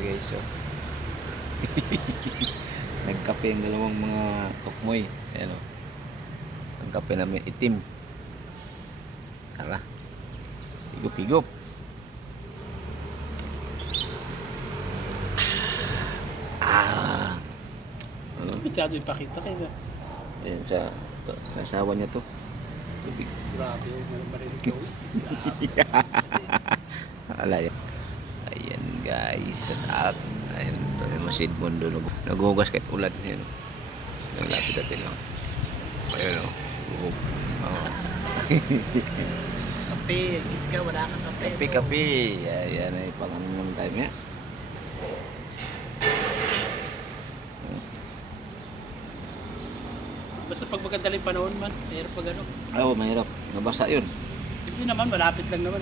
guys, so. Nagkape ang dalawang mga tukmoy. Ayan o. Ang kape namin itim. Tara. Higop-higop. Ano? Masyado ipakita kayo. Ayan sa asawa niya to. Tubig. Grabe, marinig ko. Alay. Ayan guys. At ayan ito yung masid mundo. Naghugas kahit ulan. Ayan o. Naglapit natin o. Ayan o. Kape, ka, wala kang kape. Kape. Ayan ay panganon time niya. Basta pag maganda panahon man, mahirap pag ano. Oo, mahirap. Nabasa yun. Hindi naman, malapit lang naman.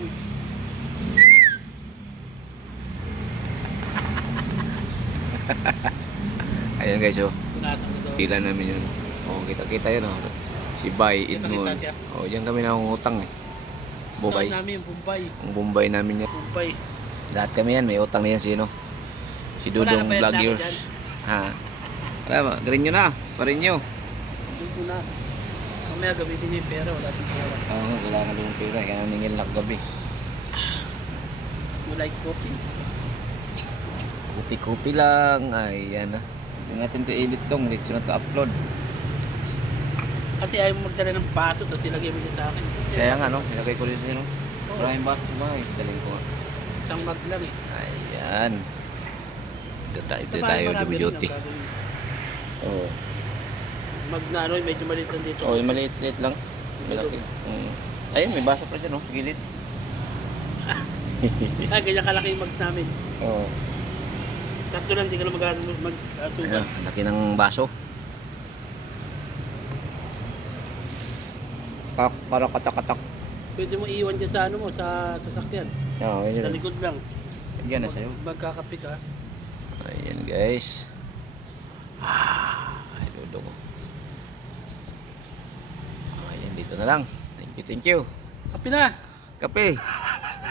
Ayan guys, oh. Punasan ko doon. Pila namin yun. Oh, kita-kita yun, oh. Si Bay, Edmond. Kita-kita siya. Oh, diyan kami nangungutang eh. Bombay. Ito namin yung Bombay. Ang Bombay namin yan. Bombay. Lahat kami yan, may utang na yan sino. Si Wala Dudong na bayad na ako Vloggers. dyan. Ha? Wala ba? Garin nyo na. Parin nyo. Hindi ko na. Mamaya gamitin niyo yung pera, wala siyang pera. Oo, kailangan doon ng pera. Kaya ningil na gabi. You like coffee? Kupi-kupi lang. Ay, yan ah. Hindi natin ito edit dong. Hindi na ito upload. Kasi ayaw mo magdala ng baso, tapos ilagay mo dyan sa akin. Kaya nga, no? Ilagay ko rin sa'yo, no? Oo. Maraming baso ba? Daling ko nga. Isang mag lang eh. Ayan. Ito Marami tayo rin duty. ang gagawin. Oo. Mag na ano, medyo maliit lang dito. Oh, yung maliit-liit lang. Malaki. Ayun, may baso pa dyan, no? Sa gilid. Ah, ganyan kalaki yung mags namin. Oo. Sakto lang, hindi ka na mag-asukan. Ayan, laki ng baso. Para katak-katak. Pwede mo iwan dyan sa ano mo, sa sasakyan. Oo, Sa yun. likod lang. Yan na sa'yo. Magkakapit ha. Ayan, guys. Ay, ludo ko. Ayan, dito na lang. Thank you, thank you. Kapi na! Kape.